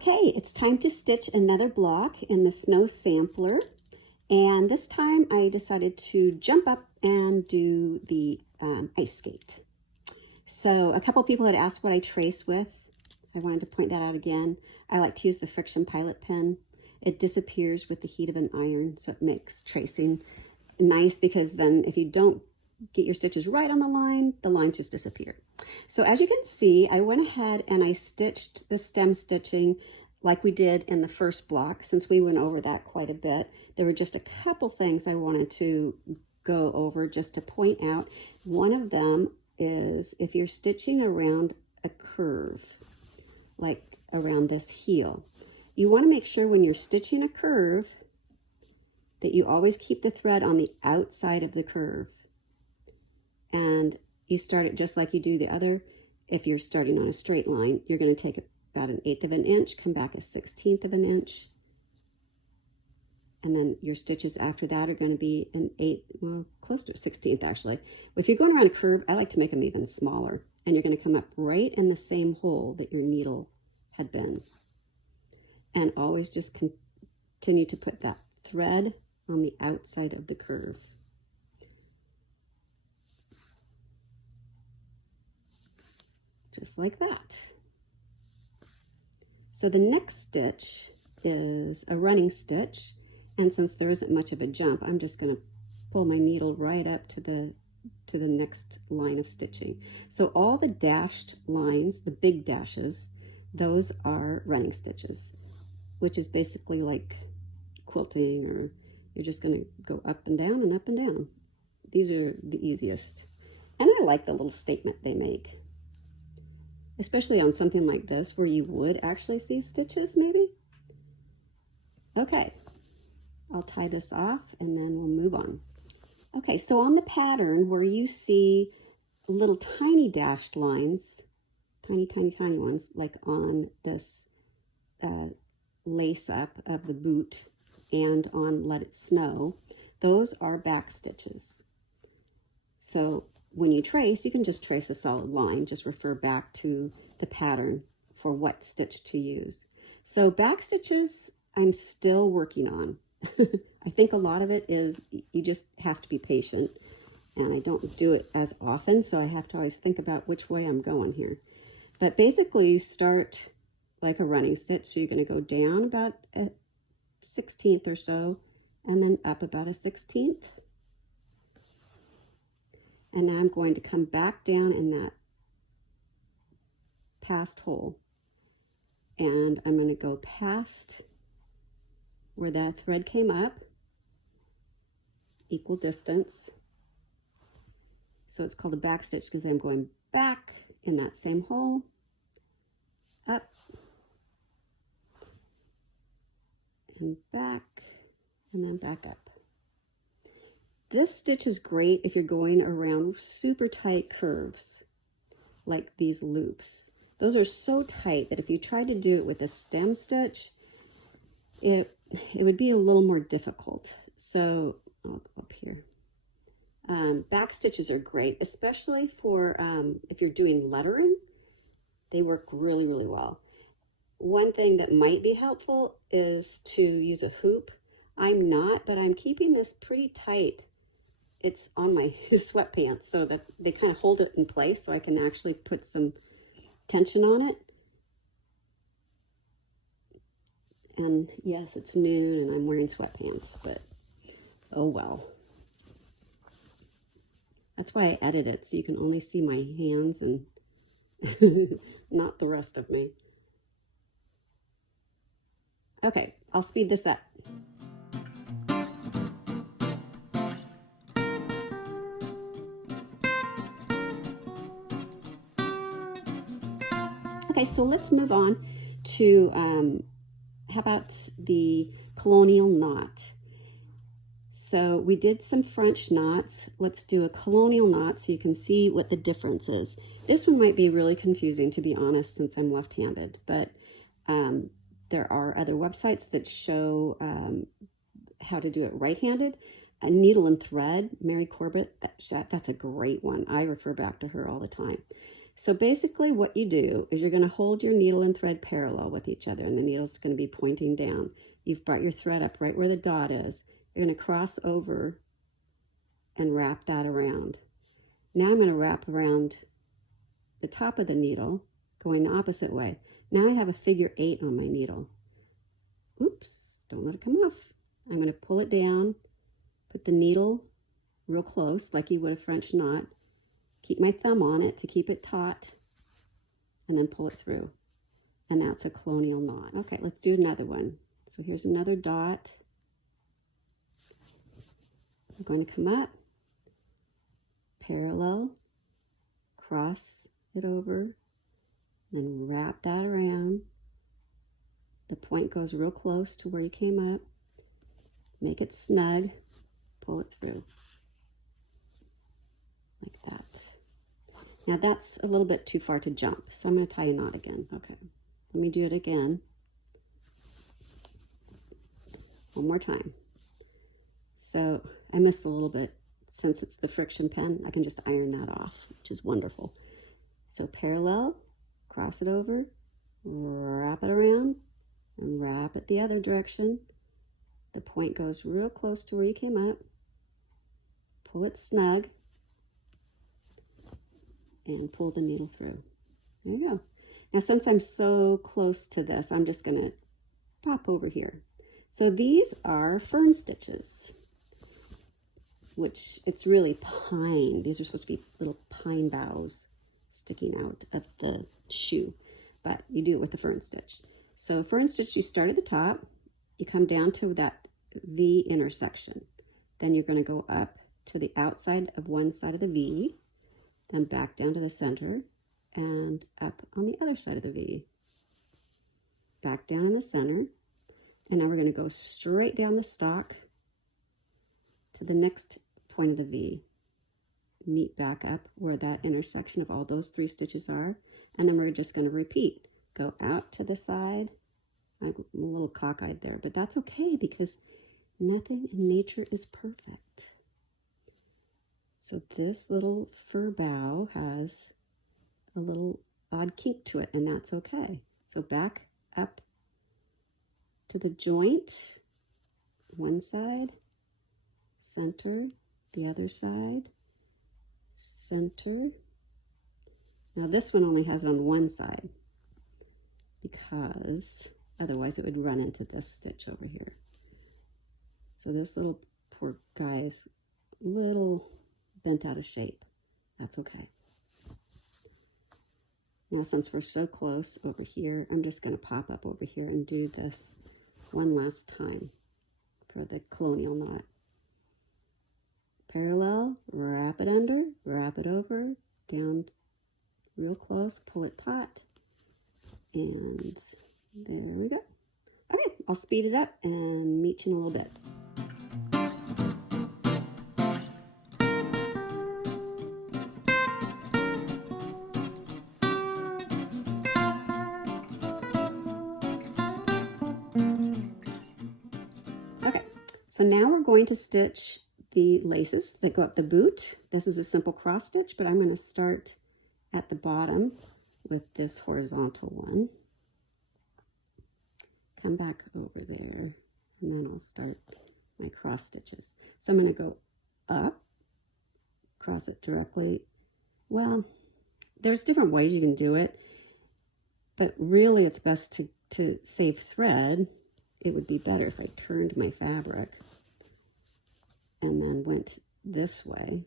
Okay, it's time to stitch another block in the snow sampler, and this time I decided to jump up and do the ice skate. So a couple people had asked what I trace with, so I wanted to point that out again. I like to use the friction pilot pen. It disappears with the heat of an iron, so it makes tracing nice, because then if you don't get your stitches right on the lines just disappear. So as you can see, I went ahead and I stitched the stem stitching like we did in the first block. Since we went over that quite a bit, there were just a couple things I wanted to go over just to point out. One of them is if you're stitching around a curve, like around this heel, you want to make sure when you're stitching a curve that you always keep the thread on the outside of the curve. And you start it just like you do the other. If you're starting on a straight line, you're going to take about 1/8 of an inch, come back 1/16 of an inch. And then your stitches after that are going to be 1/8, well, close to 1/16 actually. If you're going around a curve, I like to make them even smaller. And you're going to come up right in the same hole that your needle had been. And always just continue to put that thread on the outside of the curve. Just like that. So the next stitch is a running stitch, and since there isn't much of a jump, I'm just going to pull my needle right up to the next line of stitching. So all the dashed lines, the big dashes, those are running stitches, which is basically like quilting, or you're just going to go up and down and up and down. These are the easiest, and I like the little statement they make, especially on something like this where you would actually see stitches maybe. Okay, I'll tie this off and then we'll move on. Okay, so on the pattern where you see little tiny dashed lines, tiny ones, like on this lace up of the boot and on Let It Snow, those are back stitches. So when you trace, you can just trace a solid line, just refer back to the pattern for what stitch to use. So back stitches, I'm still working on. I think a lot of it is you just have to be patient, and I don't do it as often, so I have to always think about which way I'm going here. But basically you start like a running stitch, so you're going to go down about 1/16 or so, and then up about 1/16. And now I'm going to come back down in that past hole, and I'm going to go past where that thread came up, equal distance. So it's called a back stitch because I'm going back in that same hole, up and back, and then back up. This stitch is great if you're going around super tight curves, like these loops. Those are so tight that if you try to do it with a stem stitch, it would be a little more difficult. So I'll go up here. Back stitches are great, especially for if you're doing lettering. They work really, really well. One thing that might be helpful is to use a hoop. I'm not, but I'm keeping this pretty tight. It's on my sweatpants so that they kind of hold it in place, so I can actually put some tension on it. And yes, it's noon and I'm wearing sweatpants, but oh well. That's why I edit it, so you can only see my hands and not the rest of me. Okay, I'll speed this up. Okay, so let's move on to, how about the colonial knot? So we did some French knots. Let's do a colonial knot so you can see what the difference is. This one might be really confusing, to be honest, since I'm left-handed, but there are other websites that show how to do it right-handed. Needle and Thread, Mary Corbett, that's a great one. I refer back to her all the time. So basically what you do is you're going to hold your needle and thread parallel with each other, and the needle's going to be pointing down. You've brought your thread up right where the dot is. You're going to cross over and wrap that around. Now I'm going to wrap around the top of the needle, going the opposite way. Now I have a figure 8 on my needle. Oops, don't let it come off. I'm going to pull it down, put the needle real close like you would a French knot, keep my thumb on it to keep it taut, and then pull it through. And that's a colonial knot. Okay, let's do another one. So here's another dot. I'm going to come up, parallel, cross it over, then wrap that around. The point goes real close to where you came up. Make it snug, pull it through. Like that. Now that's a little bit too far to jump, so I'm going to tie a knot again. Okay, let me do it again. One more time. So I missed a little bit. Since it's the friction pen, I can just iron that off, which is wonderful. So parallel, cross it over, wrap it around, and wrap it the other direction. The point goes real close to where you came up. Pull it snug, and pull the needle through. There you go. Now since I'm so close to this, I'm just going to pop over here. So these are fern stitches, which it's really pine. These are supposed to be little pine boughs sticking out of the shoe, but you do it with the fern stitch. So fern stitch, you start at the top, you come down to that V intersection. Then you're going to go up to the outside of one side of the V, then back down to the center and up on the other side of the V. Back down in the center. And now we're going to go straight down the stalk to the next point of the V. Meet back up where that intersection of all those 3 stitches are. And then we're just going to repeat. Go out to the side. I'm a little cockeyed there, but that's okay because nothing in nature is perfect. So this little fir bough has a little odd kink to it, and that's okay. So back up to the joint, one side, center, the other side, center. Now this one only has it on one side because otherwise it would run into this stitch over here. So this little poor guy is a little bent out of shape. That's okay. Now since we're so close over here, I'm just going to pop up over here and do this one last time for the colonial knot. Parallel, wrap it under, wrap it over, down real close, pull it taut, and there we go. Okay, I'll speed it up and meet you in a little bit. Okay, so now we're going to stitch the laces that go up the boot. This is a simple cross stitch, but I'm going to start at the bottom with this horizontal one. Come back over there, and then I'll start my cross stitches. So I'm going to go up, cross it directly. Well, there's different ways you can do it, but really it's best to save thread. It would be better if I turned my fabric and then went this way,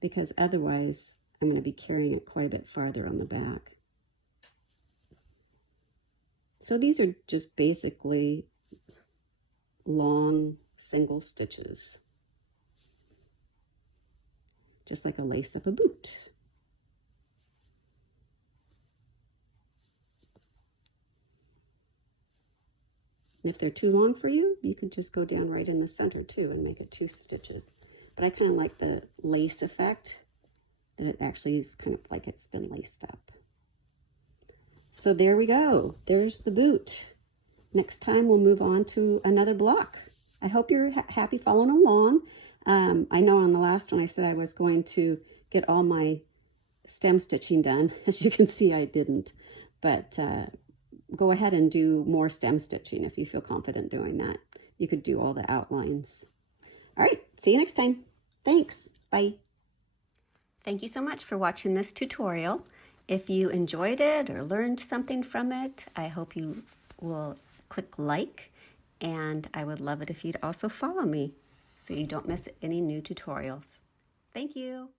because otherwise I'm going to be carrying it quite a bit farther on the back. So these are just basically long single stitches, just like a lace up a boot. And if they're too long for you, you can just go down right in the center too and make it 2 stitches. But I kind of like the lace effect, and it actually is kind of like it's been laced up. So there we go. There's the boot. Next time we'll move on to another block. I hope you're happy following along. I know on the last one I said I was going to get all my stem stitching done. As you can see, I didn't, but go ahead and do more stem stitching if you feel confident doing that. You could do all the outlines. All right, see you next time. Thanks, bye. Thank you so much for watching this tutorial. If you enjoyed it or learned something from it, I hope you will click like, and I would love it if you'd also follow me so you don't miss any new tutorials. Thank you.